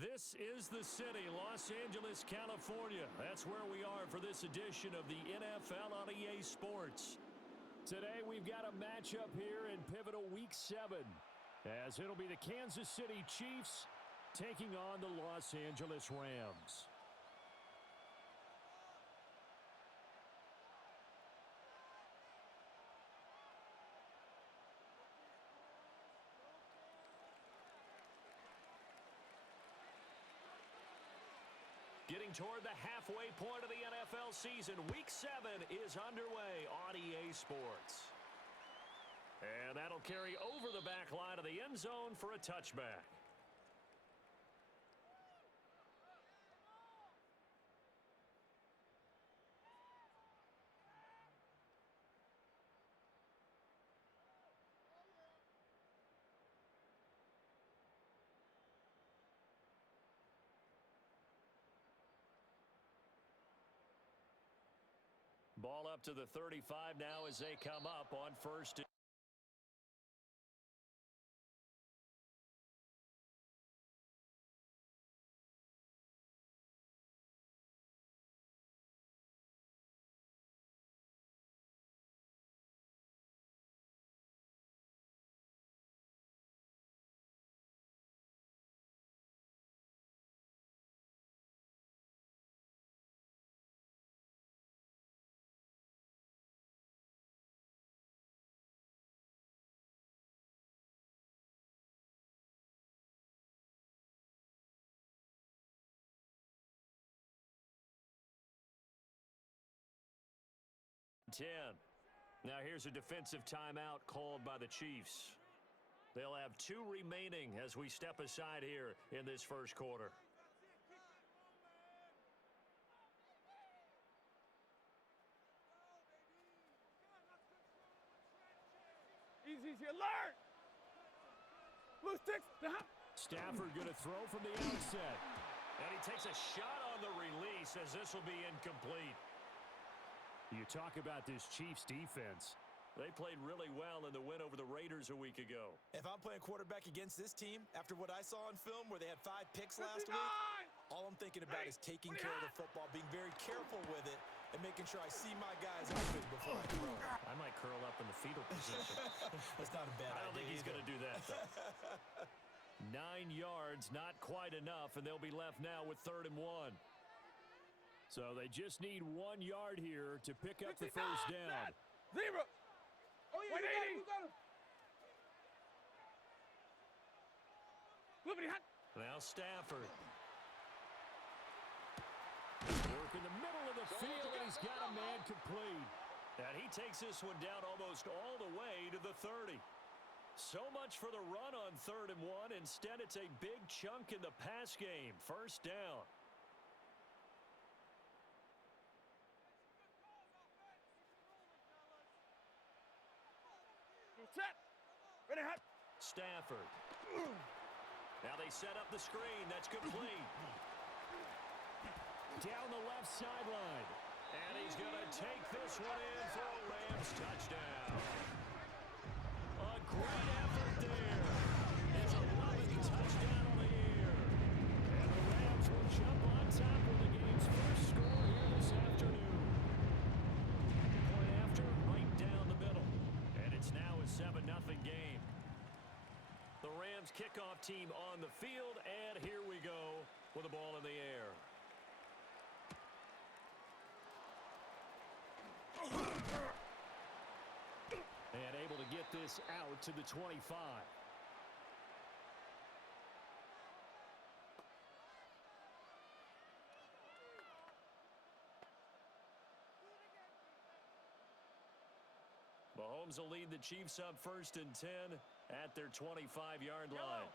This is the city, Los Angeles, California. That's where we are for this edition of the NFL on EA Sports. Today we've got a matchup here in pivotal Week 7, as it'll be the Kansas City Chiefs taking on the Los Angeles Rams. Getting toward the halfway point of the NFL season, Week 7 is underway on EA Sports. And that'll carry over the back line of the end zone for a touchback. Ball up to the 35 now as they come up on first. Now here's a defensive timeout called by the Chiefs. They'll have 2 remaining as we step aside here in this first quarter. Easy, alert! Blue sticks. Stafford going to throw from the outset. And he takes a shot on the release as this will be incomplete. You talk about this Chiefs defense. They played really well in the win over the Raiders a week ago. If I'm playing quarterback against this team, after what I saw on film where they had 5 picks last week, all I'm thinking about is taking care of the football, being very careful with it, and making sure I see my guys open before I throw it. I might curl up in the fetal position. That's not a bad idea. I don't think he's going to do that, though. 9 yards, not quite enough, and they'll be left now with 3rd and 1. So they just need 1 yard here to pick up the first down. 0. Oh, yeah, you got him. Now Stafford. Work in the middle of the field, and he's got a man complete. And he takes this one down almost all the way to the 30. So much for the run on 3rd and 1. Instead, it's a big chunk in the pass game. First down. Set. Ready, hot. Stafford. Now they set up the screen. That's complete. Down the left sideline. And he's going to take this one in for a Rams touchdown. A great effort there. His 11th touchdown on the year. And the Rams will jump on top with the game's first score here this afternoon. Point after, right down the middle. And it's now a 7-0 game. The Rams kickoff team on the field, and here we go with the ball in the air. And able to get this out to the 25. Mahomes will lead the Chiefs up 1st and 10 at their 25-yard line.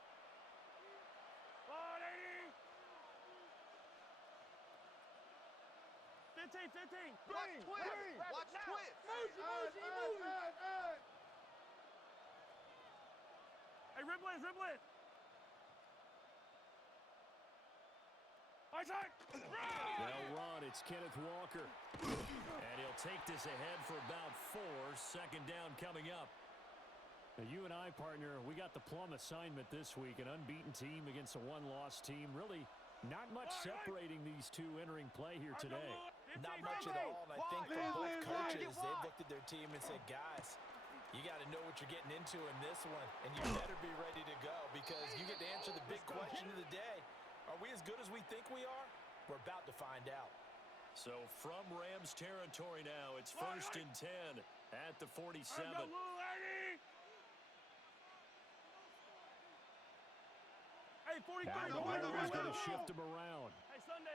15. Watch twist. Watch twist. Move. Hey, ribble it. They'll run. It's Kenneth Walker. And he'll take this ahead for about 4. 2nd down coming up. Now, you and I, partner, we got the plum assignment this week, an unbeaten team against a one-loss team. Really not much separating these two entering play here today. Not much at all, and I think for both coaches, they've looked at their team and said, guys, you got to know what you're getting into in this one, and you better be ready to go because you get to answer the big question of the day. Are we as good as we think we are? We're about to find out. So from Rams territory now, it's 1st and 10 at the 47. Hey, 43. Mahomes going to shift him around. Hey, Sunday.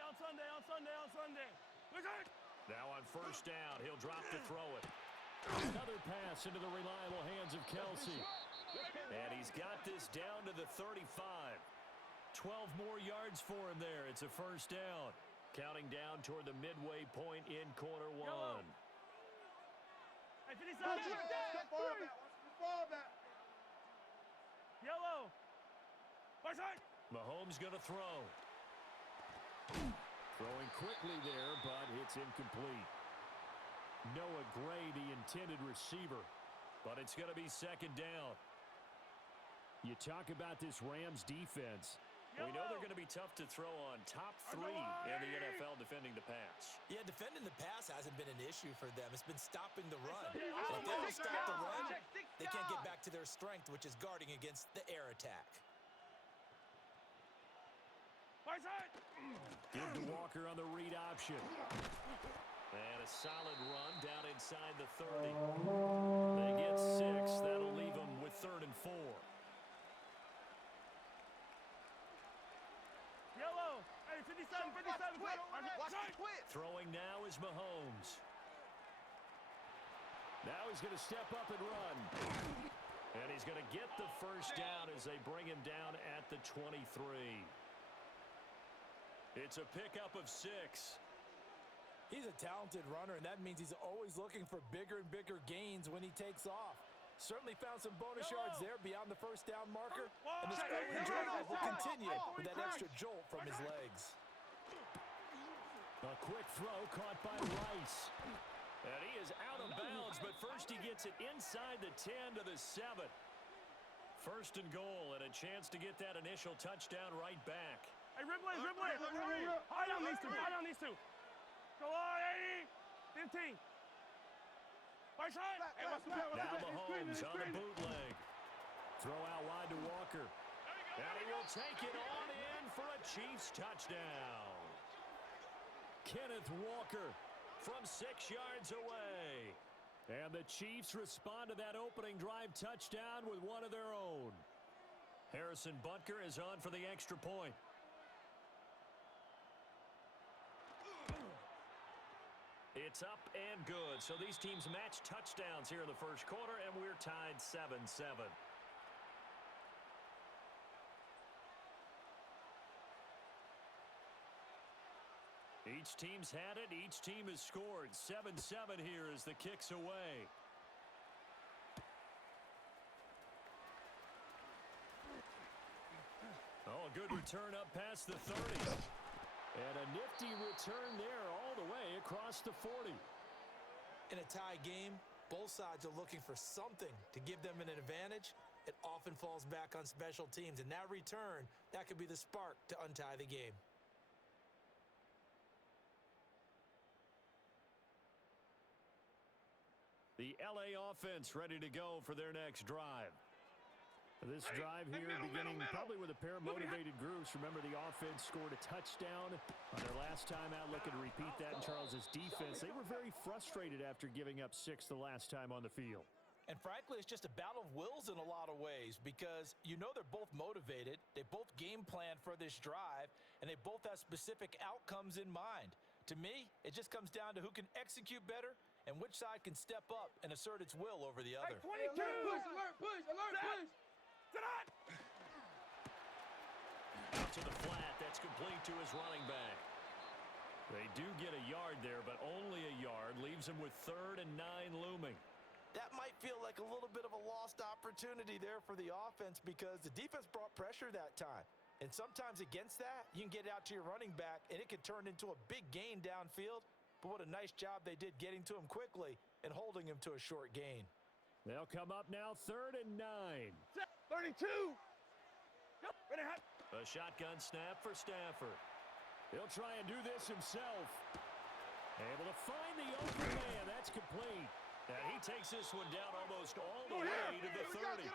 Listen. Now on 1st down, he'll drop to throw it. Another pass into the reliable hands of Kelsey. And he's got this down to the 35. 12 more yards for him there. It's a 1st down. Counting down toward the midway point in quarter one. Hey, 57. Yellow. Mahomes going to throw. Throwing quickly there, but it's incomplete. Noah Gray, the intended receiver, but it's going to be 2nd down. You talk about this Rams defense. We know they're going to be tough to throw on. Top 3 in the NFL defending the pass. Yeah, defending the pass hasn't been an issue for them. It's been stopping the run. And if they don't stop the run, they can't get back to their strength, which is guarding against the air attack. Give to Walker on the read option. And a solid run down inside the 30. They get 6. That'll leave them with 3rd and 4. Yellow. Hey, 57. Watch the twist. Throwing now is Mahomes. Now he's going to step up and run. And he's going to get the 1st down as they bring him down at the 23. It's a pickup of 6. He's a talented runner, and that means he's always looking for bigger and bigger gains when he takes off. Certainly found some bonus yards there beyond the 1st down marker, and this early drive will continue with that extra jolt from his legs. A quick throw caught by Rice. And he is out of bounds, but first he gets it inside the 10 to the 7. 1st and goal, and a chance to get that initial touchdown right back. Hey, Ripley. High down these two. Go on, 80. 15. Right side. Now Mahomes on the bootleg. Throw out wide to Walker. And he will take it on in for a Chiefs touchdown. Kenneth Walker from 6 yards away. And the Chiefs respond to that opening drive touchdown with one of their own. Harrison Butker is on for the extra point. It's up and good. So these teams match touchdowns here in the 1st quarter, and we're tied 7-7. Each team's had it. Each team has scored. 7-7 here as the kick's away. Oh, a good return up past the 30. And a nifty return there all the way across the 40. In a tie game, both sides are looking for something to give them an advantage. It often falls back on special teams, and that return, that could be the spark to untie the game. The LA offense ready to go for their next drive. This drive here beginning probably with a pair of motivated groups. Remember, the offense scored a touchdown on their last time out. Looking to repeat that in Charles's defense. They were very frustrated after giving up 6 the last time on the field. And frankly, it's just a battle of wills in a lot of ways because you know they're both motivated. They both game plan for this drive, and they both have specific outcomes in mind. To me, it just comes down to who can execute better and which side can step up and assert its will over the other. Hey, 22. Alert. Out to the flat. That's complete to his running back. They do get a yard there, but only a yard. Leaves him with 3rd and 9 looming. That might feel like a little bit of a lost opportunity there for the offense because the defense brought pressure that time. And sometimes against that, you can get out to your running back, and it could turn into a big gain downfield. But what a nice job they did getting to him quickly and holding him to a short gain. They'll come up now 3rd and 9. 32. Yep. Ready, hot. A shotgun snap for Stafford. He'll try and do this himself. Able to find the open man. That's complete. And he takes this one down almost all the way to the 30.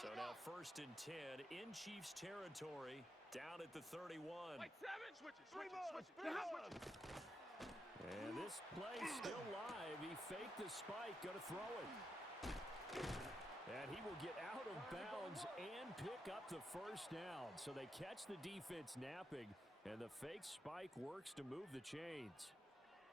So now 1st and 10 in Chiefs territory, down at the 31. Wait, 7. Switch it. And this play still live. He faked the spike, going to throw it. And he will get out of bounds and pick up the 1st down. So they catch the defense napping, and the fake spike works to move the chains.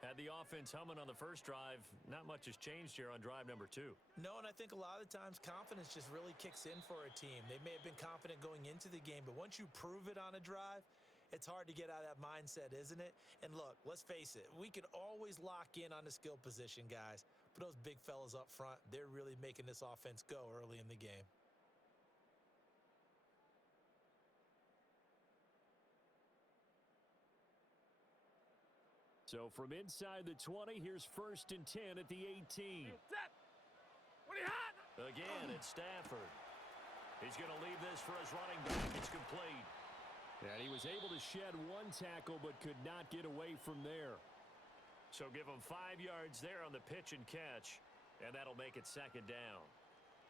Had the offense humming on the first drive. Not much has changed here on drive number 2. No, and I think a lot of times confidence just really kicks in for a team. They may have been confident going into the game, but once you prove it on a drive, it's hard to get out of that mindset, isn't it? And look, let's face it, we can always lock in on the skill position, guys. But those big fellas up front, they're really making this offense go early in the game. So from inside the 20, here's 1st and 10 at the 18. Set. What are you hot? Again, it's Stafford. He's going to leave this for his running back. It's complete. And he was able to shed 1 tackle but could not get away from there. So give him 5 yards there on the pitch and catch, and that'll make it 2nd down.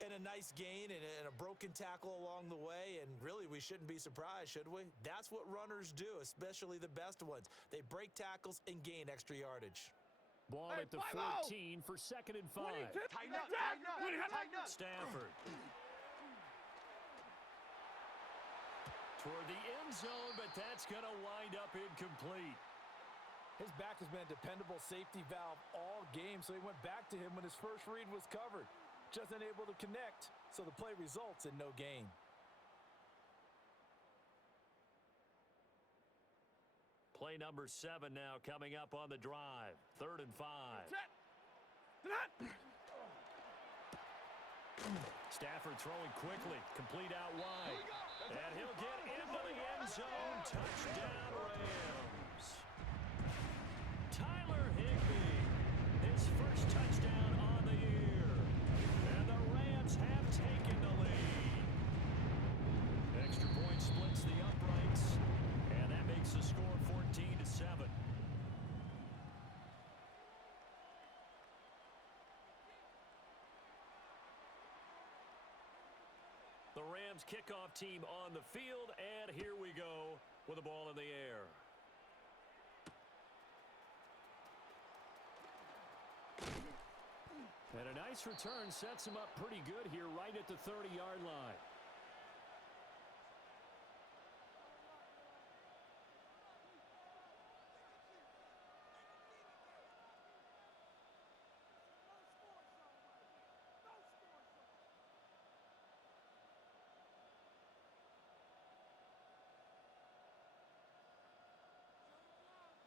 And a nice gain and a broken tackle along the way, and really we shouldn't be surprised, should we? That's what runners do, especially the best ones. They break tackles and gain extra yardage. Ball at the 14 for 2nd and 5. Tighten up. Stafford. Toward the end zone, but that's going to wind up incomplete. His back has been a dependable safety valve all game, so he went back to him when his first read was covered. Just unable to connect, so the play results in no gain. Play number 7 now coming up on the drive. 3rd and 5. Stafford throwing quickly, complete out wide. And he'll get into the end zone. Touchdown, Rams. Tyler Higbee, his first touchdown on the year. And the Rams have taken the lead. Extra point splits the uprights. And that makes the score 14-7. The Rams kickoff team on the field, and here we go with the ball in the air. And a nice return sets him up pretty good here right at the 30-yard line.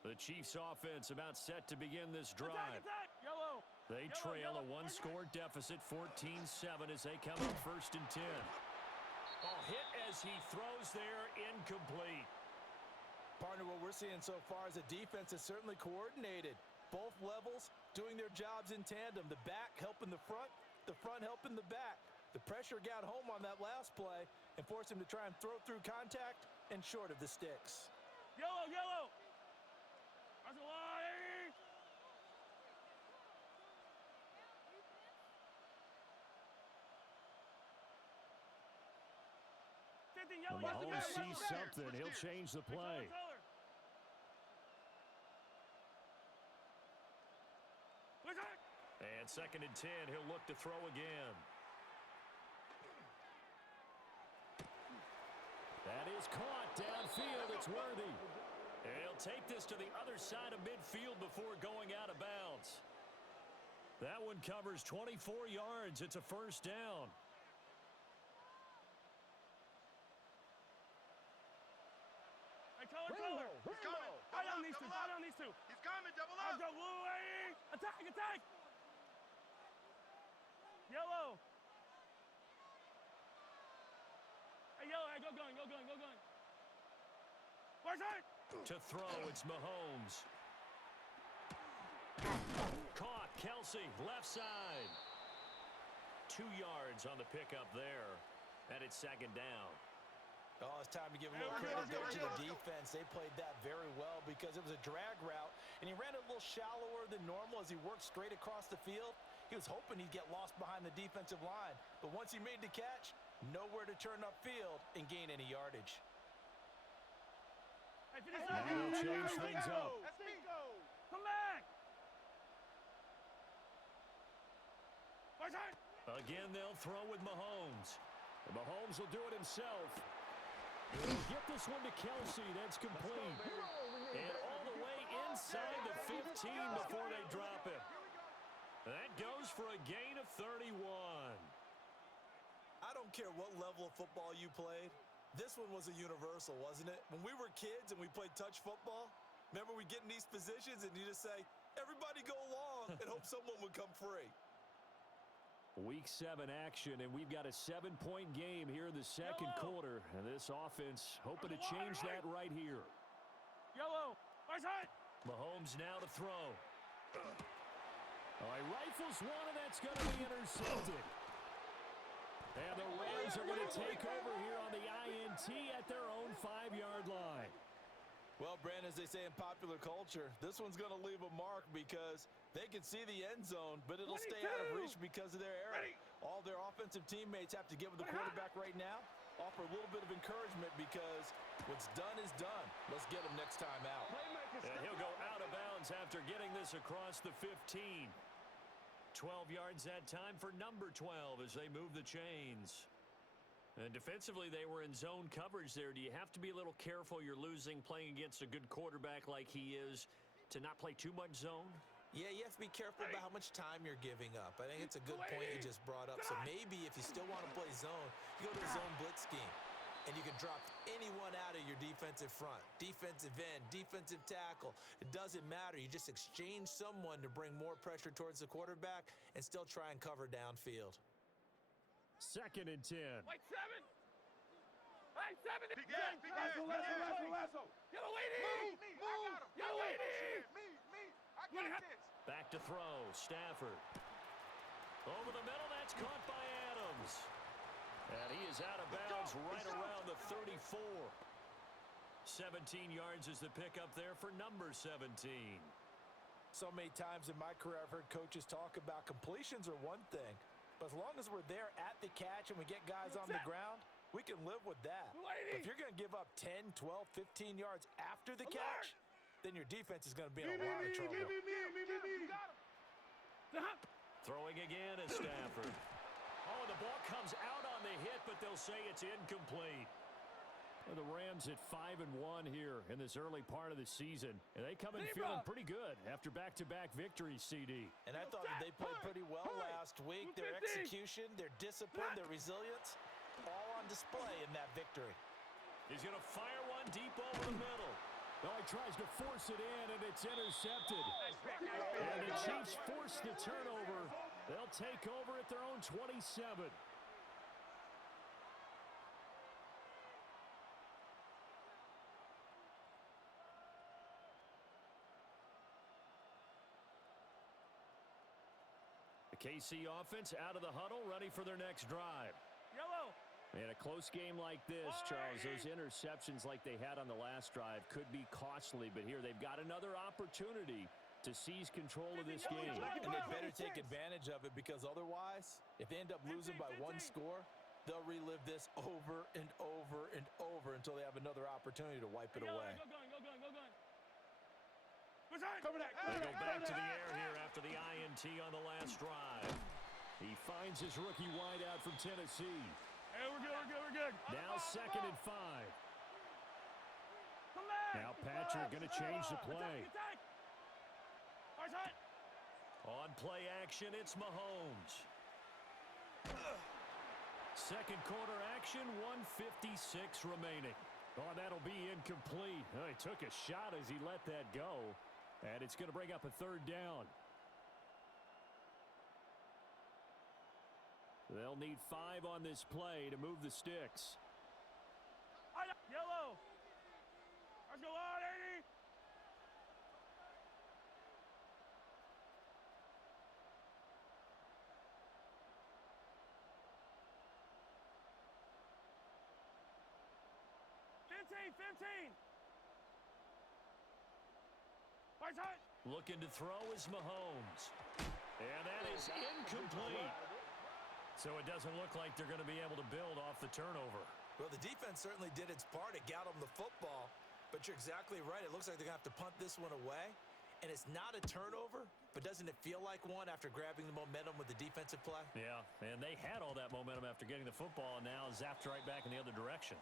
The Chiefs offense about set to begin this drive. Yellow. They trail a 1-score deficit, 14-7 as they come up 1st and 10. Oh, hit as he throws there, incomplete. Partner, what we're seeing so far is a defense is certainly coordinated. Both levels doing their jobs in tandem. The back helping the front helping the back. The pressure got home on that last play and forced him to try and throw through contact and short of the sticks. Yellow. That's a lie. Mahomes sees something. He'll change the play. And 2nd and 10, he'll look to throw again. That is caught downfield. It's Worthy. And he'll take this to the other side of midfield before going out of bounds. That one covers 24 yards. It's a 1st down. Color. He's coming. Fight on these two. He's coming. Double up. Let's go, Blue. Attack. Yellow. Hey, Yellow. Hey, go going. Far side. To throw, it's Mahomes. Caught, Kelsey, left side. 2 yards on the pickup there. And it's second down. Oh, it's time to give a little credit there to the defense. They played that very well because it was a drag route, and he ran it a little shallower than normal as he worked straight across the field. He was hoping he'd get lost behind the defensive line, but once he made the catch, nowhere to turn upfield and gain any yardage. That'll change things up. Come back. Again, they'll throw with Mahomes. And Mahomes will do it himself. He'll get this one to Kelsey. That's complete. And all the way inside the 15 before they drop him. That goes for a gain of 31. I don't care what level of football you played. This one was a universal, wasn't it? When we were kids and we played touch football, remember we get in these positions and you just say, everybody go along and hope someone would come free. Week 7 action, and we've got a 7-point game here in the second quarter. And this offense hoping to change that right here. Yellow. Right side. Mahomes now to throw. All right, rifles one, and that's going to be intercepted. And the Rams are going to take over here on the INT at their own 5-yard line. Well, Brandon, as they say in popular culture, this one's going to leave a mark because they can see the end zone, but it'll stay out of reach because of their error. All their offensive teammates have to give the quarterback right now, offer a little bit of encouragement because what's done is done. Let's get him next time out. And he'll go out of bounds after getting this across the 15. 12 yards that time for number 12 as they move the chains. And defensively, they were in zone coverage there. Do you have to be a little careful you're losing playing against a good quarterback like he is to not play too much zone? Yeah, you have to be careful about how much time you're giving up. I think it's a good point you just brought up. So maybe if you still want to play zone, you go to a zone blitz scheme. And you can drop anyone out of your defensive front, defensive end, defensive tackle. It doesn't matter. You just exchange someone to bring more pressure towards the quarterback and still try and cover downfield. 2nd and 10. White 7. White 7. Big ass, big ass, big ass. Yellow lady. Move. Yellow lady. Me. I got this. Back to throw. Stafford. Over the middle. That's caught by Adams. And he is out of bounds right around the 34. 17 yards is the pickup there for number 17. So many times in my career, I've heard coaches talk about completions are one thing. But as long as we're there at the catch and we get guys on the ground, we can live with that. But if you're going to give up 10, 12, 15 yards after the catch, then your defense is going to be in a lot of trouble. Throwing again is Stafford. Oh, the ball comes out on the hit, but they'll say it's incomplete. Well, the Rams at 5-1 here in this early part of the season. And they come in feeling pretty good after back-to-back victories, CD. And I thought that they played pretty well last week. Their execution, their discipline, their resilience, all on display in that victory. He's going to fire one deep over the middle. No, he tries to force it in, and it's intercepted. And the Chiefs force the turnover. They'll take over at their own 27. The KC offense out of the huddle, ready for their next drive. Yellow. And a close game like this, Charles, those interceptions like they had on the last drive could be costly, but here they've got another opportunity to seize control of this game. And they better take advantage of it because otherwise, if they end up losing by one score, they'll relive this over and over and over until they have another opportunity to wipe it away. Go gun. They go back to the air here after the INT on the last drive. He finds his rookie wideout from Tennessee. Hey, we're good. Now 2nd and 5. Come back. Now Patrick going to change the play. Attack. Right side. On play action, it's Mahomes. Second quarter action, 1:56 remaining. Oh, that'll be incomplete. Oh, he took a shot as he let that go. And it's going to bring up a 3rd down. They'll need 5 on this play to move the sticks. Yellow. Let's go on, 80. 15. Right side. Looking to throw is Mahomes. And that is incomplete. So it doesn't look like they're going to be able to build off the turnover. Well, the defense certainly did its part. It got them the football. But you're exactly right. It looks like they're going to have to punt this one away. And it's not a turnover, but doesn't it feel like one after grabbing the momentum with the defensive play? Yeah, and they had all that momentum after getting the football, and now zapped right back in the other direction.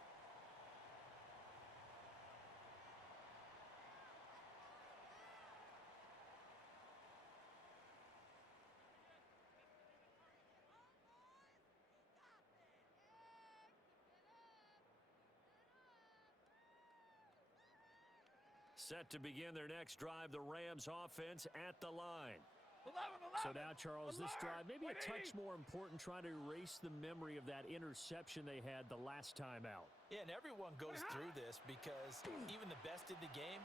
Set to begin their next drive, the Rams offense at the line. 11. So now, Charles, this drive maybe a touch more important, trying to erase the memory of that interception they had the last time out. Yeah, and everyone goes through this because even the best in the game,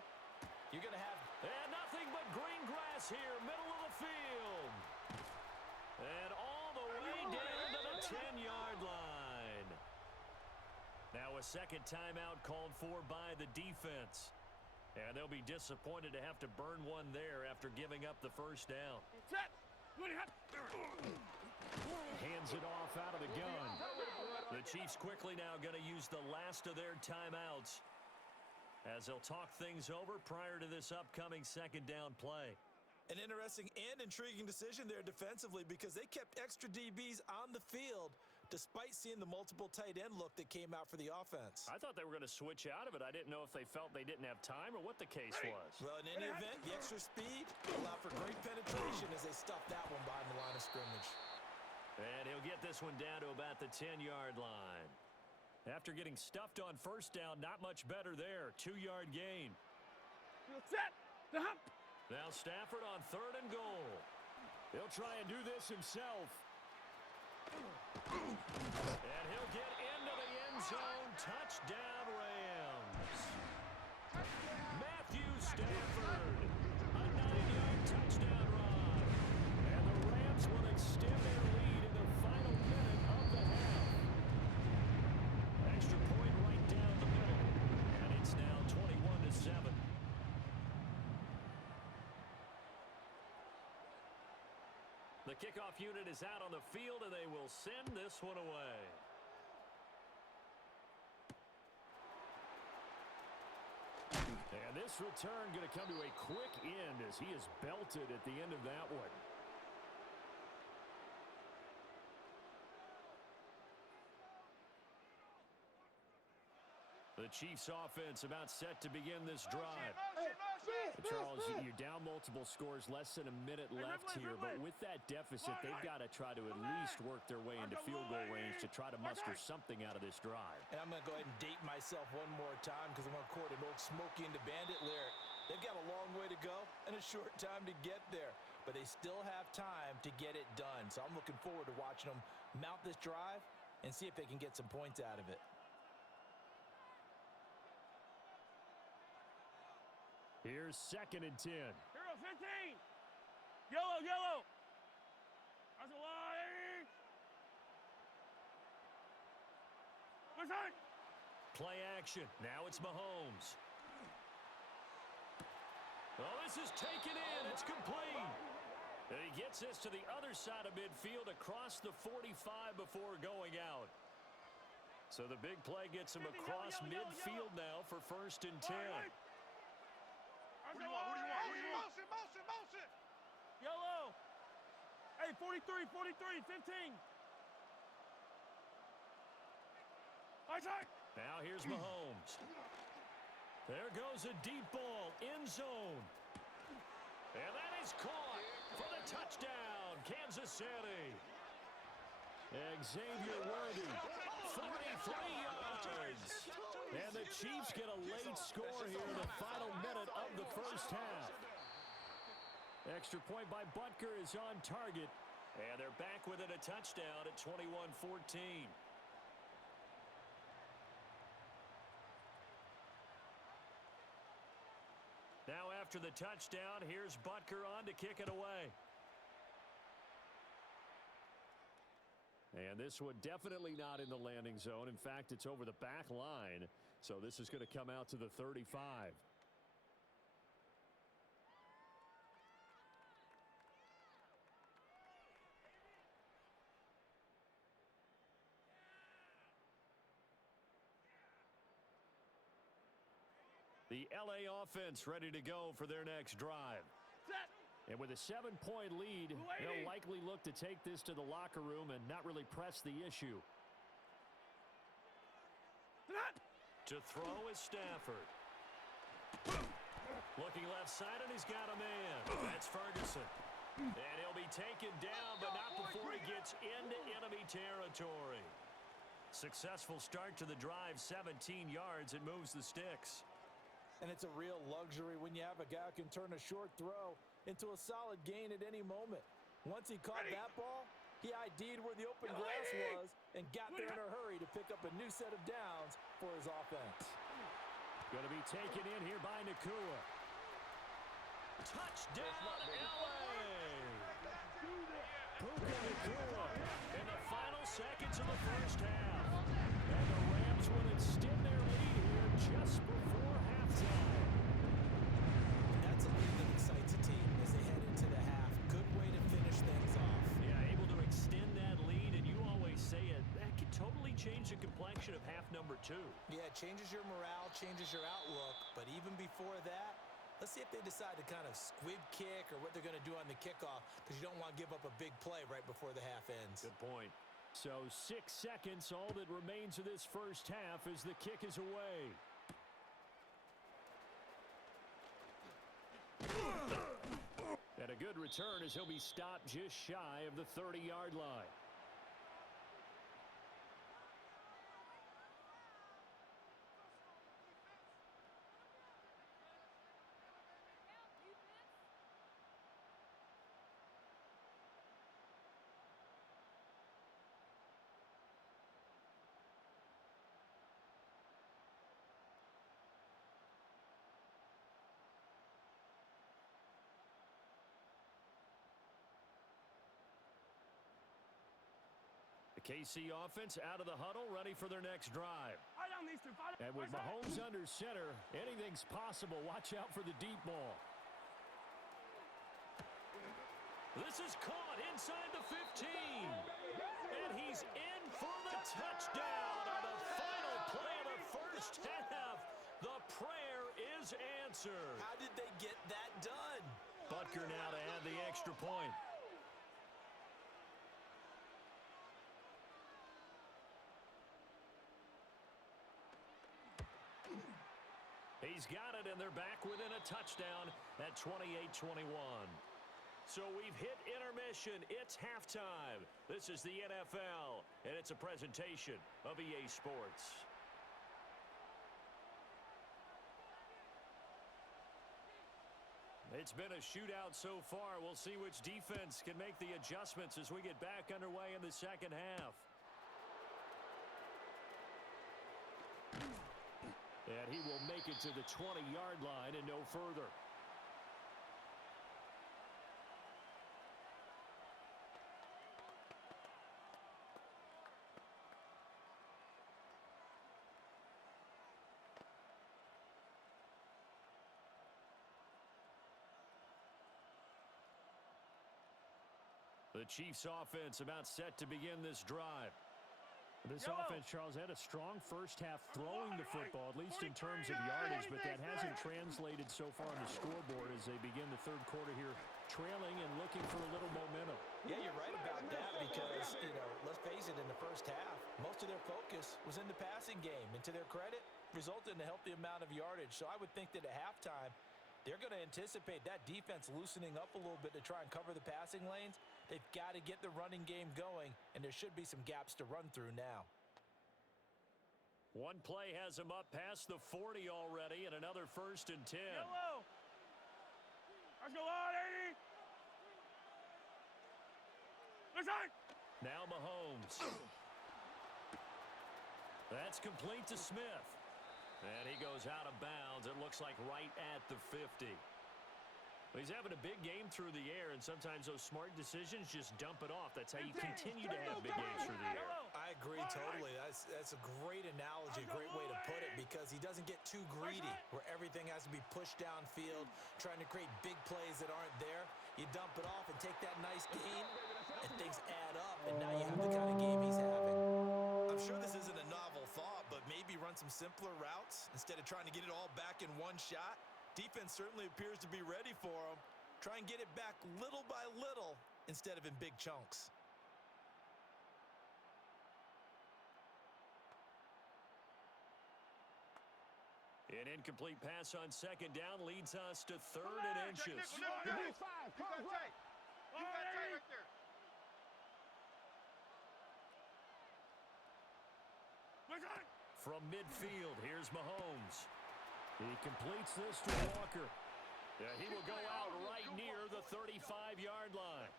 you're going to have... And nothing but green grass here, middle of the field. And all the way down to the 10-yard line. Now a second timeout called for by the defense. And they'll be disappointed to have to burn one there after giving up the first down. Set. Hands it off out of the gun. The Chiefs quickly now going to use the last of their timeouts as they'll talk things over prior to this upcoming second down play. An interesting and intriguing decision there defensively because they kept extra DBs on the field despite seeing the multiple tight end look that came out for the offense. I thought they were going to switch out of it. I didn't know if they felt they didn't have time or what the case was. Well, in any event, the extra speed allowed for great penetration as they stuffed that one behind the line of scrimmage. And he'll get this one down to about the 10-yard line. After getting stuffed on first down, not much better there. 2-yard gain. Set. The hump. Now Stafford on 3rd and goal. He'll try and do this himself. And he'll get into the end zone. Touchdown, Rams. Matthew Stafford. A 9-yard touchdown run. And the Rams will extend their lead in the final minute of the half. Extra point right down the middle. And it's now 21-7. The kickoff unit is out on the field, and they will send this one away. And this return going to come to a quick end as he is belted at the end of that one. The Chiefs offense about set to begin this drive. Charles, you're down multiple scores, less than a minute left here, but with that deficit, they've got to try to at least work their way into field goal range to try to muster something out of this drive. And I'm going to go ahead and date myself one more time because I'm going to quote an old Smokey and the Bandit lyric. They've got a long way to go and a short time to get there, but they still have time to get it done. So I'm looking forward to watching them mount this drive and see if they can get some points out of it. Here's 2nd and 10. Hero 15. Yellow. That's a lie. One side. Play action. Now it's Mahomes. Oh, this is taken in. It's complete. And he gets this to the other side of midfield across the 45 before going out. So the big play gets him across midfield now for 1st and 10. Who do you want? Motion. Yellow. Hey, 43, 15. Right side. Now here's Mahomes. There goes a deep ball, end zone. And that is caught for the touchdown, Kansas City. Xavier Worthy, 43 yards. And the Chiefs get a late score here in the final minute of the first half. Extra point by Butker is on target. And they're back within a touchdown at 21-14. Now after the touchdown, here's Butker on to kick it away. And this one definitely not in the landing zone. In fact, it's over the back line. So this is going to come out to the 35. The LA offense ready to go for their next drive. And with a 7-point lead, they'll likely look to take this to the locker room and not really press the issue. To throw is Stafford. Looking left side, and he's got a man. That's Ferguson. And he'll be taken down, but not before he gets into enemy territory. Successful start to the drive, 17 yards. It moves the sticks. And it's a real luxury when you have a guy who can turn a short throw into a solid gain at any moment. Once he caught that ball, he ID'd where the open grass was and got there in a hurry to pick up a new set of downs for his offense. Going to be taken in here by Nakua. Touchdown, LA! Puka Nakua in the final seconds of the first half. And the Rams will extend their lead here just before halftime. That's a lead that excites a team as they head into the half. Good way to finish things off. Yeah, able to extend that lead, and you always say it, that can totally change the complexion of half number 2. Yeah, it changes your morale, changes your outlook, but even before that, let's see if they decide to kind of squib kick or what they're going to do on the kickoff, because you don't want to give up a big play right before the half ends. Good point. So 6 seconds, all that remains of this first half as the kick is away. And a good return as he'll be stopped just shy of the 30-yard line. KC offense out of the huddle, ready for their next drive. And with Mahomes under center, anything's possible. Watch out for the deep ball. This is caught inside the 15. And he's in for the touchdown on the final play of the first half. The prayer is answered. How did they get that done? Butker now to add the extra point. He's got it, and they're back within a touchdown at 28-21. So we've hit intermission. It's halftime. This is the NFL, and it's a presentation of EA Sports. It's been a shootout so far. We'll see which defense can make the adjustments as we get back underway in the second half. And he will make it to the 20-yard line and no further. The Chiefs offense about set to begin this drive. This offense, Charles, had a strong first half throwing the football, at least in terms of yardage, but that hasn't translated so far on the scoreboard as they begin the third quarter here, trailing and looking for a little momentum. Yeah, you're right about that because, let's face it, in the first half, most of their focus was in the passing game. And to their credit, resulted in a healthy amount of yardage. So I would think that at halftime, they're going to anticipate that defense loosening up a little bit to try and cover the passing lanes. They've got to get the running game going, and there should be some gaps to run through now. One play has him up past the 40 already, and another 1st and 10. Yellow. Let's go on, 80. Listen. Now Mahomes. That's complete to Smith. And he goes out of bounds. It looks like right at the 50. He's having a big game through the air, and sometimes those smart decisions just dump it off. That's how you continue to have big games through the air. I agree totally. that's a great analogy, a great way to put it, because he doesn't get too greedy where everything has to be pushed downfield, trying to create big plays that aren't there. You dump it off and take that nice gain, and things add up, and now you have the kind of game he's having. I'm sure this isn't a novel thought, but maybe run some simpler routes instead of trying to get it all back in one shot. Defense certainly appears to be ready for him. Try and get it back little by little instead of in big chunks. An incomplete pass on second down leads us to third and inches. You got tight. You got tight right there. From midfield, here's Mahomes. He completes this to Walker. Yeah, he will go out right near the 35-yard line.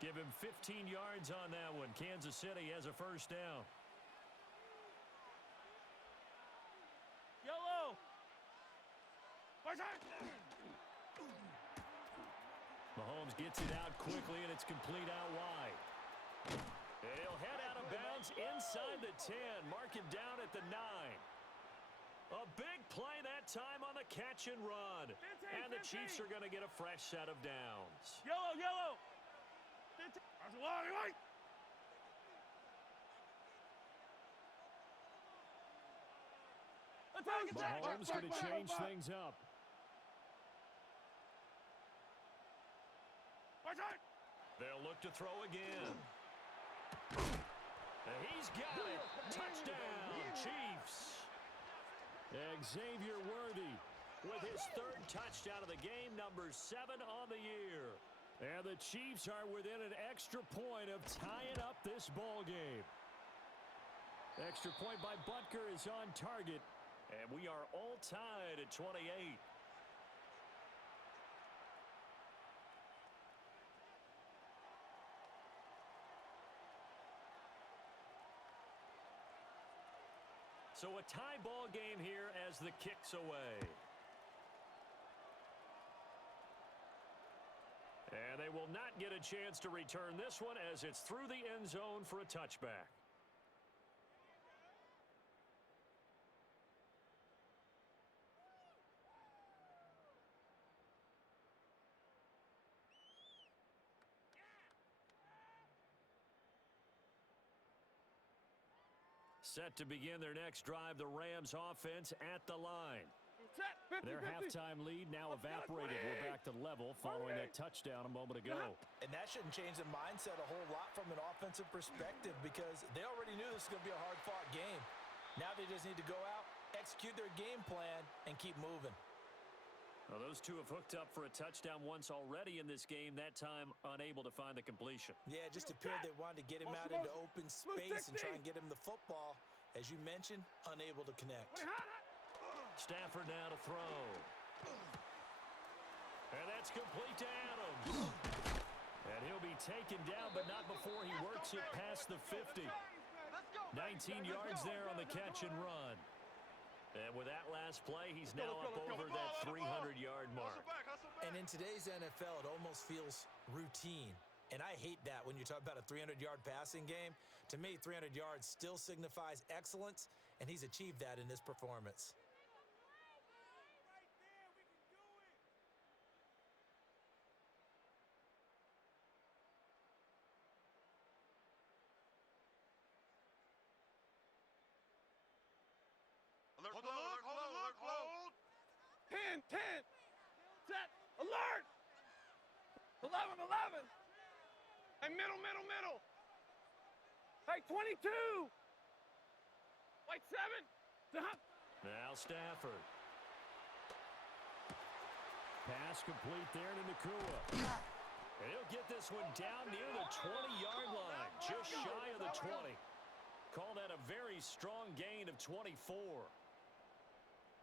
Give him 15 yards on that one. Kansas City has a first down. Yellow. Mahomes gets it out quickly, and it's complete out wide. And he'll head out of bounds inside the 10, mark him down at the 9. A big play that time on the catch and run. And the Chiefs are going to get a fresh set of downs. Yellow, yellow. That's a lot, right? Mahomes going to change things up. They'll look to throw again. And he's got it. Touchdown, Chiefs. Xavier Worthy with his third touchdown of the game, number 7 on the year. And the Chiefs are within an extra point of tying up this ball game. Extra point by Butker is on target, and we are all tied at 28. So a tie ball game here as the kick's away. And they will not get a chance to return this one as it's through the end zone for a touchback. Set to begin their next drive, the Rams offense at the line. Their halftime lead now evaporated. We're back to level following that touchdown a moment ago. And that shouldn't change the mindset a whole lot from an offensive perspective, because they already knew this was going to be a hard-fought game. Now they just need to go out, execute their game plan, and keep moving. Well, those two have hooked up for a touchdown once already in this game, that time unable to find the completion. Yeah, it just appeared they wanted to get him out into open space and try and get him the football. As you mentioned, unable to connect. Stafford now to throw. And that's complete to Adams. And he'll be taken down, but not before he works it past the 50. 19 yards there on the catch and run. And with that last play, he's now up over that 300-yard mark. And in today's NFL, it almost feels routine. And I hate that when you talk about a 300-yard passing game. To me, 300 yards still signifies excellence, and he's achieved that in this performance. Hold. 10, set, alert! 11. Hey, middle. Hey, 22! Wait, 7! Now Stafford. Pass complete there to Nakua. And he'll get this one down near the 20-yard line, just shy of the 20. Call that a very strong gain of 24.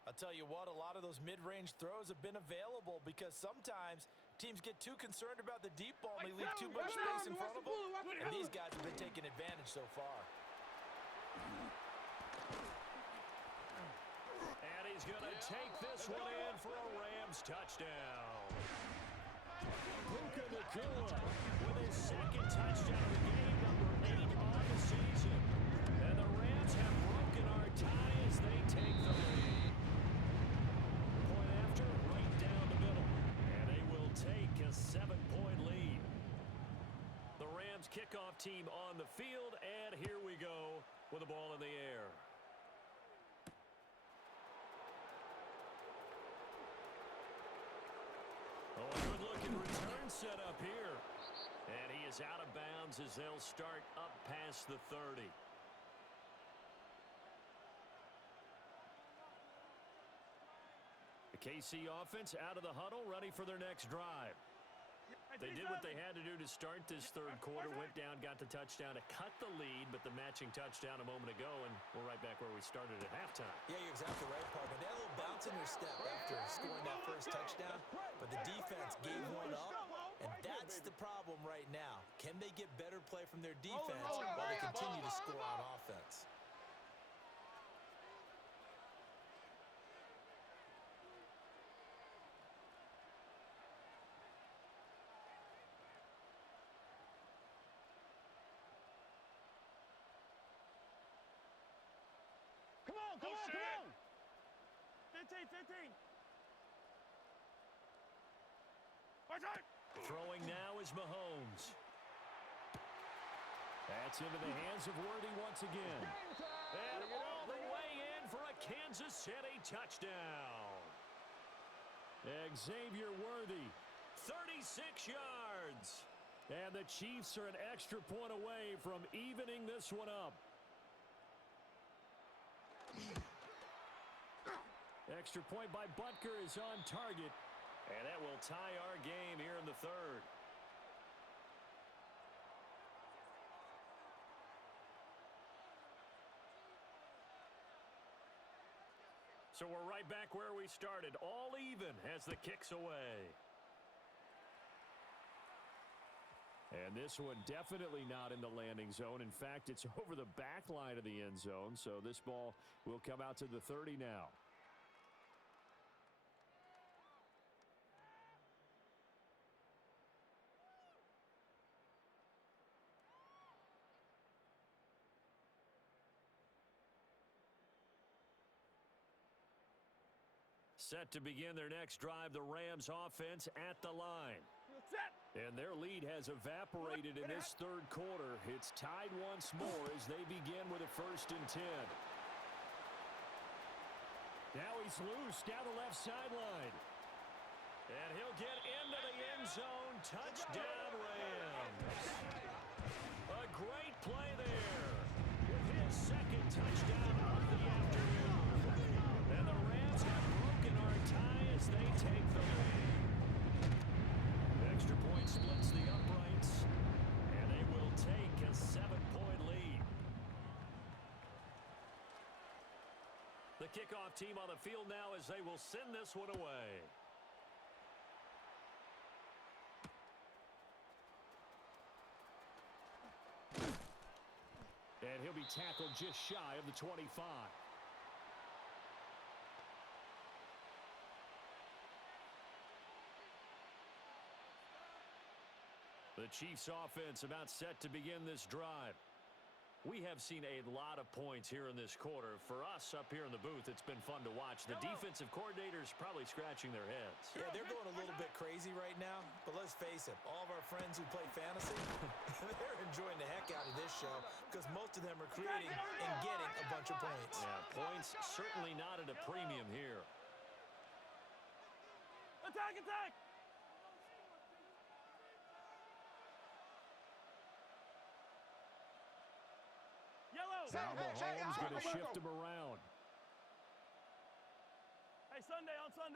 I'll tell you what, a lot of those mid-range throws have been available because sometimes teams get too concerned about the deep ball and they leave too much space in front of them. And these guys have been taking advantage so far. And he's going to take this one in for a Rams touchdown. Puka Nakua with his second touchdown of the game, number 8 on the season. And the Rams kickoff team on the field, and here we go with the ball in the air. Oh, a good-looking return set up here. And he is out of bounds as they'll start up past the 30. The KC offense out of the huddle, ready for their next drive. They did what they had to do to start this third quarter, went down, got the touchdown to cut the lead, but the matching touchdown a moment ago, and we're right back where we started at halftime. Yeah, you're exactly right, partner. They had a little bounce in their step after scoring that first touchdown, but the defense gave one up, and that's the problem right now. Can they get better play from their defense while they continue to score on offense? Come on. 15. Throwing now is Mahomes. That's into the hands of Worthy once again. And all the way in for a Kansas City touchdown. Xavier Worthy, 36 yards. And the Chiefs are an extra point away from evening this one up. Extra point by Butker is on target, and that will tie our game here in the third. So we're right back where we started, all even as the kick's away. And this one definitely not in the landing zone. In fact, it's over the back line of the end zone, so this ball will come out to the 30 now. Set to begin their next drive, the Rams offense at the line. And their lead has evaporated in this third quarter. It's tied once more as they begin with a 1st and 10. Now he's loose down the left sideline. And he'll get into the end zone. Touchdown, Rams. A great play there with his 2nd touchdown of the afternoon. And the Rams have broken our tie as they take the lead. Extra point splits the uprights, and they will take a 7-point lead. The kickoff team on the field now as they will send this one away. And he'll be tackled just shy of the 25. The Chiefs offense about set to begin this drive. We have seen a lot of points here in this quarter. For us up here in the booth, it's been fun to watch. The defensive coordinators probably scratching their heads. Yeah, they're going a little bit crazy right now, but let's face it, all of our friends who play fantasy, they're enjoying the heck out of this show because most of them are creating and getting a bunch of points. Yeah, points certainly not at a premium here. Attack! Yellow! Now Mahomes going to shift him around. Hey, Sunday. Walker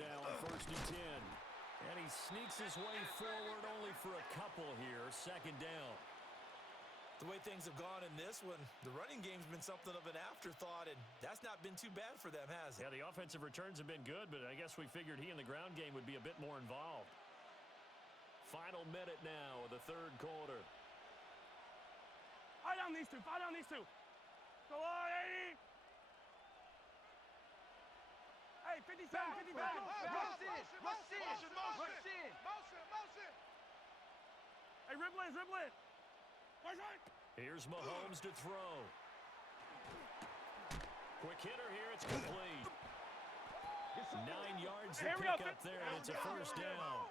now on 1st and 10. And he sneaks his way forward only for a couple here. 2nd down. The way things have gone in this one, the running game's been something of an afterthought, and that's not been too bad for them, has it? Yeah, the offensive returns have been good, but I guess we figured he in the ground game would be a bit more involved. Final minute now of the third quarter. Fight on these two. Go on, 80. Hey, 57. Motion. Hey, dribble it. Here's Mahomes to throw. Quick hitter here, it's complete. 9 yards to Here we pick go. up there, and it's a first down.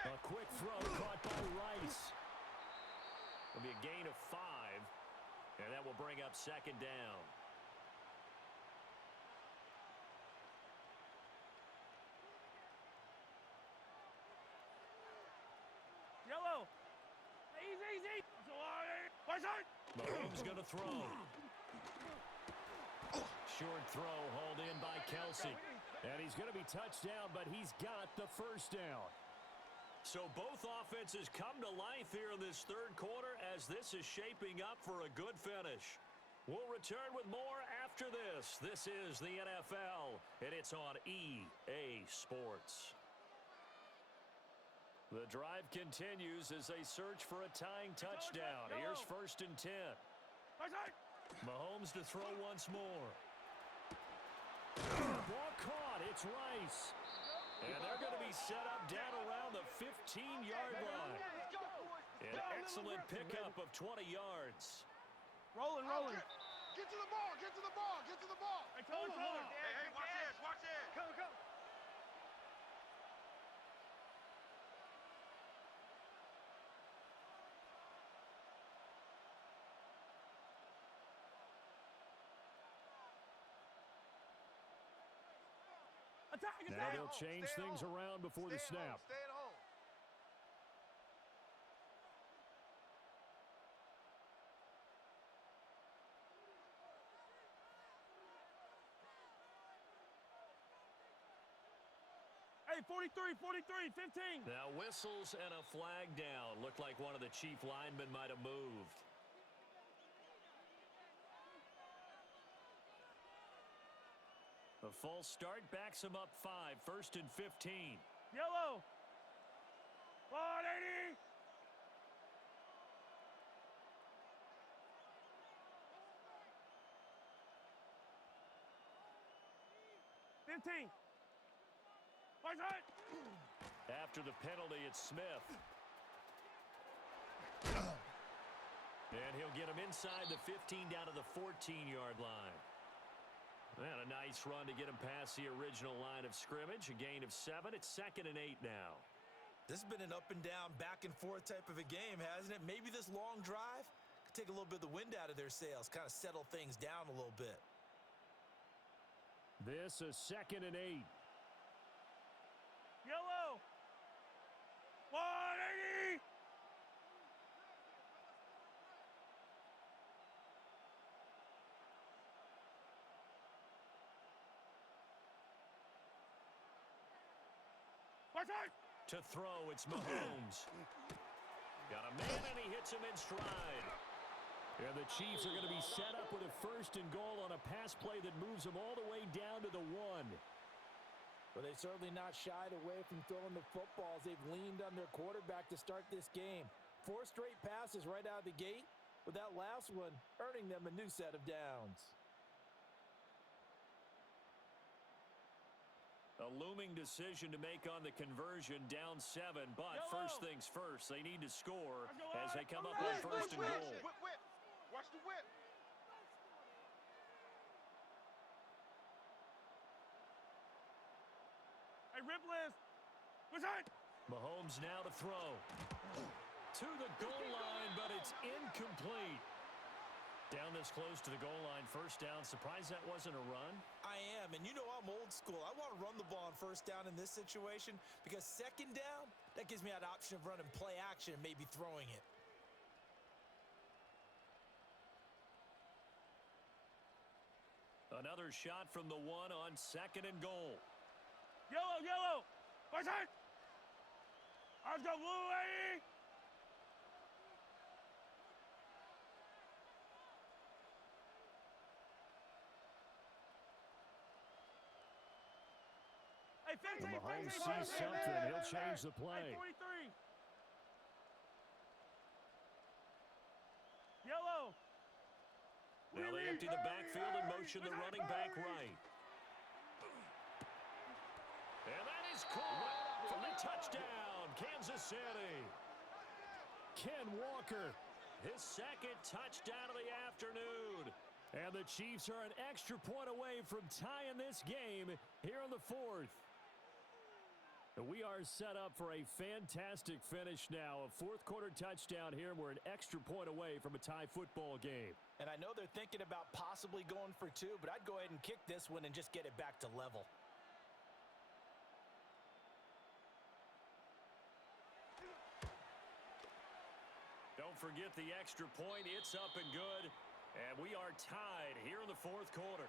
A quick throw caught by Rice. It'll be a gain of 5, and that will bring up second down. Yellow. Easy. Mahomes going to throw. Short throw hauled in by Kelsey. And he's going to be touched down, but he's got the first down. So both offenses come to life here in this third quarter as this is shaping up for a good finish. We'll return with more after this. This is the NFL, and it's on EA Sports. The drive continues as they search for a tying touchdown. Here's 1st and 10. Mahomes to throw once more. Ball caught. It's Rice. And they're going to be set up down around the 15-yard line. An excellent pickup of 20 yards. Rolling. Get to the ball. Hey, Colin. Hey, watch this. Come. Attack. Now they'll change things around before the snap. Stay at home. Hey, 43, 15. Now whistles and a flag down. Looked like one of the chief linemen might have moved. The false start backs him up 5. 1st and 15. Yellow. 180. After the penalty, it's Smith. And he'll get him inside the 15 down to the 14-yard line. And a nice run to get him past the original line of scrimmage. A gain of 7. It's 2nd and 8 now. This has been an up and down, back and forth type of a game, hasn't it? Maybe this long drive could take a little bit of the wind out of their sails, kind of settle things down a little bit. This is 2nd and 8. Yellow. 180. To throw, it's Mahomes. Got a man, and he hits him in stride. And the Chiefs are going to be set up with a 1st and goal on a pass play that moves them all the way down to the 1. But they've certainly not shied away from throwing the footballs. They've leaned on their quarterback to start this game. 4 straight passes right out of the gate, with that last one earning them a new set of downs. A looming decision to make on the conversion, down 7. But first things first, they need to score as they come up on 1st and goal. Whip. Watch the whip. Hey, rip list. Mahomes now to throw. To the goal line, but it's incomplete. Down this close to the goal line, 1st down. Surprised that wasn't a run? I am, and you know I'm old school. I want to run the ball on 1st down in this situation because 2nd down, that gives me that option of running play action and maybe throwing it. Another shot from the 1 on 2nd and goal. Yellow. Let's go, blue lady. Hey, 15, Mahomes 15, sees something. He'll change the play. Hey, 43. Yellow. Now they empty the backfield and motion the running back right. And that is caught for the touchdown, Kansas City. Ken Walker, his second touchdown of the afternoon. And the Chiefs are an extra point away from tying this game here in the fourth. We are set up for a fantastic finish now. A fourth-quarter touchdown here. We're an extra point away from a tie football game. And I know they're thinking about possibly going for two, but I'd go ahead and kick this one and just get it back to level. Don't forget the extra point. It's up and good. And we are tied here in the fourth quarter.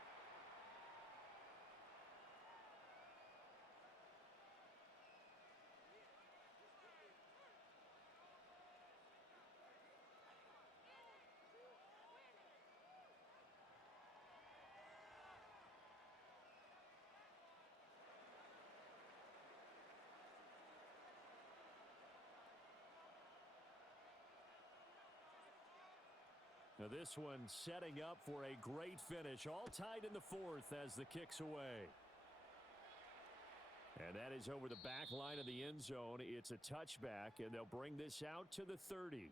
Now this one setting up for a great finish. All tied in the fourth as the kick's away. And that is over the back line of the end zone. It's a touchback, and they'll bring this out to the 30.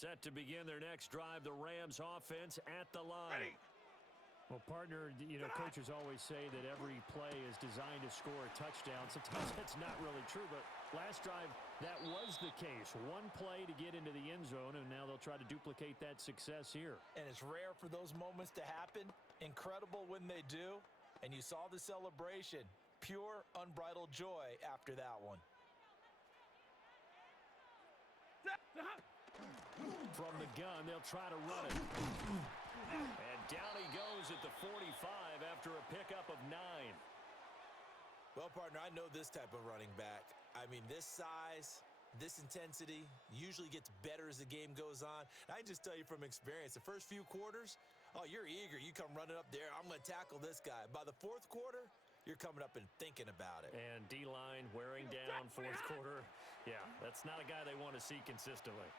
Set to begin their next drive, the Rams offense at the line. Well, partner, coaches always say that every play is designed to score a touchdown. Sometimes that's not really true, but last drive, that was the case. One play to get into the end zone, and now they'll try to duplicate that success here. And it's rare for those moments to happen. Incredible when they do. And you saw the celebration. Pure, unbridled joy after that one. From the gun, they'll try to run it. And down he goes at the 45 after a pickup of 9. Well, partner, I know this type of running back. I mean, this size, this intensity usually gets better as the game goes on. And I can just tell you from experience, the first few quarters, oh, you're eager. You come running up there. I'm going to tackle this guy. By the fourth quarter, you're coming up and thinking about it. And D-line wearing down fourth quarter. Yeah, that's not a guy they want to see consistently.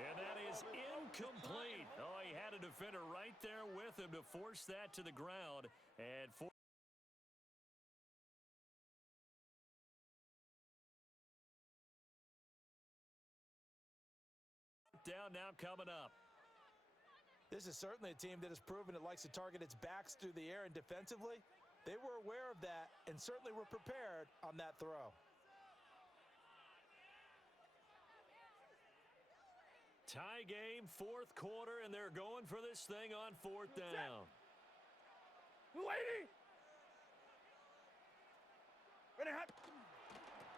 And that is incomplete. Oh, he had a defender right there with him to force that to the ground. And down now coming up. This is certainly a team that has proven it likes to target its backs through the air and defensively. They were aware of that and certainly were prepared on that throw. Tie game, fourth quarter, and they're going for this thing on fourth down. Lady! Ready, hot.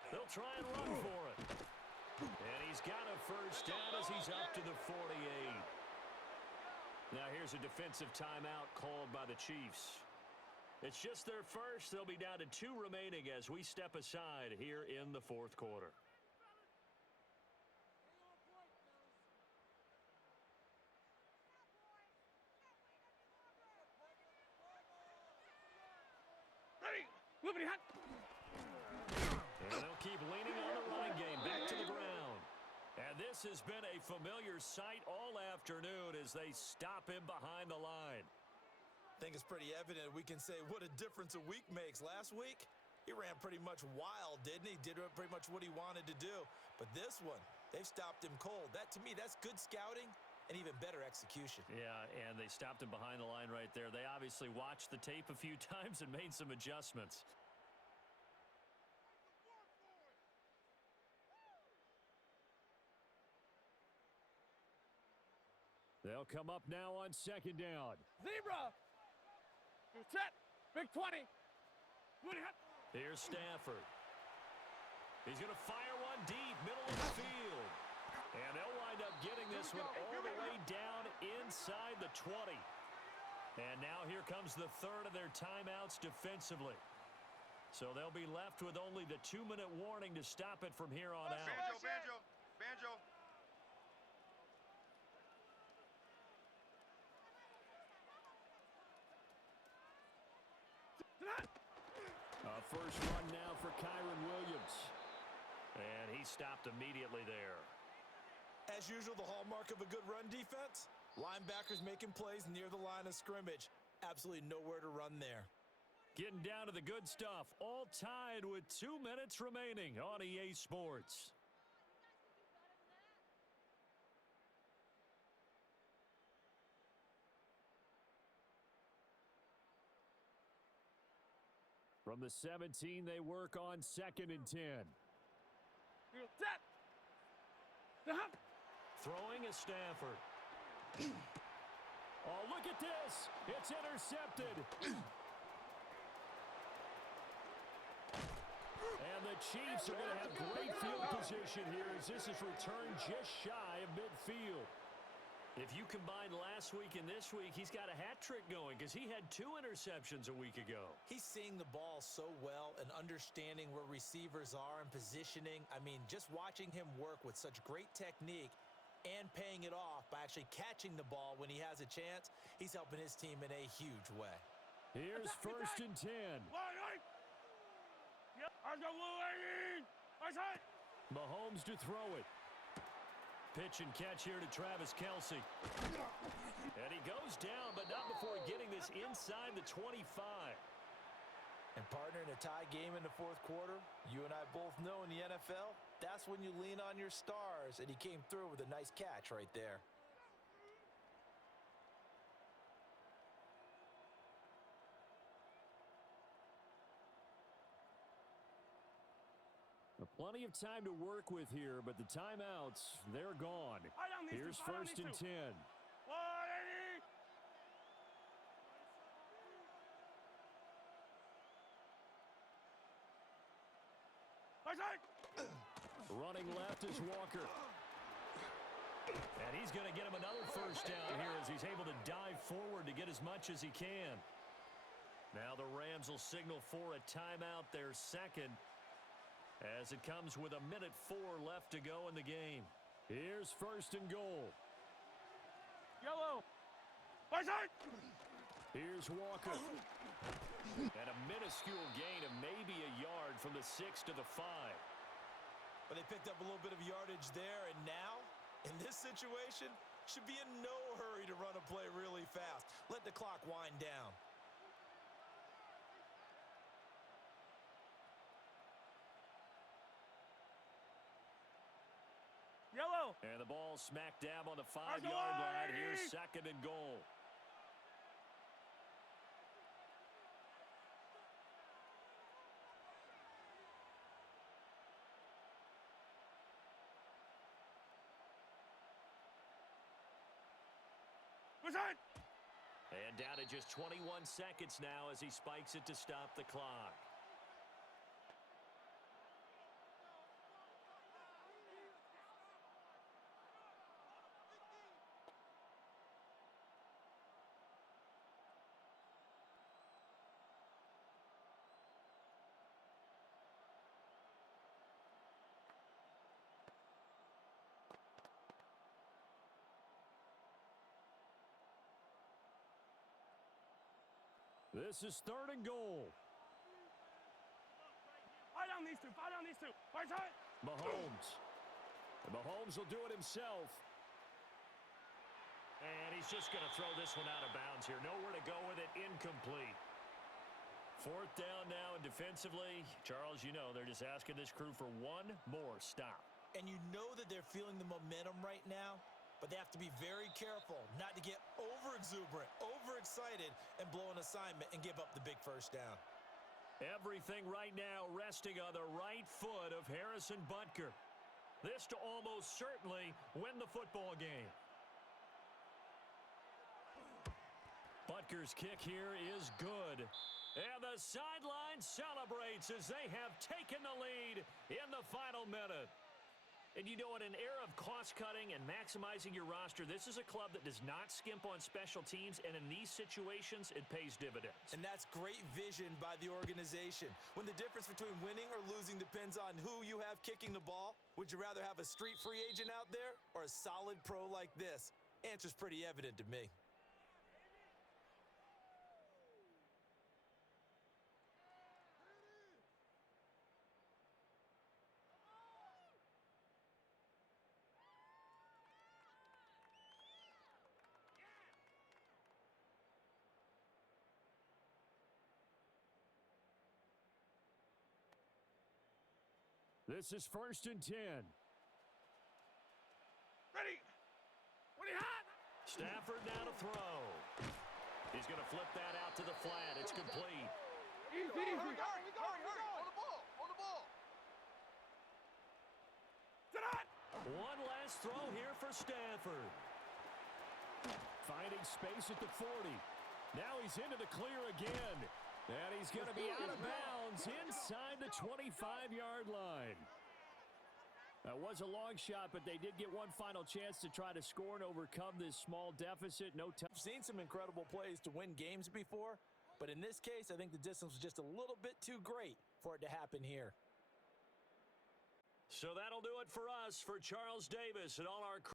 They'll try and run for it. And he's got a first down as he's up to the 48. Now here's a defensive timeout called by the Chiefs. It's just their first. They'll be down to 2 remaining as we step aside here in the fourth quarter. And they'll keep leaning on the running game back to the ground. And this has been a familiar sight all afternoon as they stop him behind the line. I think it's pretty evident we can say what a difference a week makes. Last week, he ran pretty much wild, didn't he? Did pretty much what he wanted to do. But this one, they've stopped him cold. That, to me, that's good scouting and even better execution. Yeah, and they stopped him behind the line right there. They obviously watched the tape a few times and made some adjustments. They'll come up now on second down. Zebra! Set! Big 20! Here's Stafford. He's going to fire one deep, middle of the field. And they'll wind up getting this one all the way down inside the 20. And now here comes the third of their timeouts defensively. So they'll be left with only the 2-minute warning to stop it from here on out. Banjo. First run now for Kyren Williams. And he stopped immediately there. As usual, the hallmark of a good run defense, linebackers making plays near the line of scrimmage. Absolutely nowhere to run there. Getting down to the good stuff, all tied with 2 minutes remaining on EA Sports. From the 17, they work on 2nd and 10. Throwing is Stafford. Oh, look at this. It's intercepted. And the Chiefs are going to have great field position here as this is returned just shy of midfield. If you combine last week and this week, he's got a hat trick going because he had 2 interceptions a week ago. He's seeing the ball so well and understanding where receivers are and positioning. I mean, just watching him work with such great technique and paying it off by actually catching the ball when he has a chance, he's helping his team in a huge way. Here's 1st and 10. Mahomes to throw it. Pitch and catch here to Travis Kelce. And he goes down, but not before getting this inside the 25. And partner, in a tie game in the 4th quarter, you and I both know in the NFL, that's when you lean on your stars, and he came through with a nice catch right there. Plenty of time to work with here, but the timeouts, they're gone. Here's 1st and 10. Running left is Walker. And he's going to get him another 1st down here as he's able to dive forward to get as much as he can. Now the Rams will signal for a timeout, their 2nd. As it comes with 1:04 left to go in the game. Here's 1st and goal. Yellow. Here's Walker. And a minuscule gain of maybe a yard from the 6 to the 5. But they picked up a little bit of yardage there, and now, in this situation, should be in no hurry to run a play really fast. Let the clock wind down. Yellow. And the ball smack dab on the 5-yard line. Here's 2nd and goal. And down to just 21 seconds now as he spikes it to stop the clock. This is 3rd and goal. These two. Mahomes. And Mahomes will do it himself. And he's just going to throw this one out of bounds here. Nowhere to go with it. Incomplete. 4th down now, and defensively, Charles, you know, they're just asking this crew for one more stop. And you know that they're feeling the momentum right now, but they have to be very careful not to get over-exuberant, over-excited, and blow an assignment and give up the big 1st down. Everything right now resting on the right foot of Harrison Butker. This to almost certainly win the football game. Butker's kick here is good. And the sideline celebrates as they have taken the lead in the final minute. And you know, in an era of cost-cutting and maximizing your roster, this is a club that does not skimp on special teams, and in these situations, it pays dividends. And that's great vision by the organization. When the difference between winning or losing depends on who you have kicking the ball, would you rather have a street free agent out there or a solid pro like this? Answer's pretty evident to me. This is 1st and 10. Ready. Ready, hot. Stafford now to throw. He's going to flip that out to the flat. It's complete. Easy, easy. Hurry, hurry. On the ball. On the ball. One last throw here for Stafford. Finding space at the 40. Now he's into the clear again. And he's going to be out of bounds inside the 25-yard line. That was a long shot, but they did get one final chance to try to score and overcome this small deficit. No touch. I've seen some incredible plays to win games before, but in this case, I think the distance was just a little bit too great for it to happen here. So that'll do it for us. For Charles Davis and all our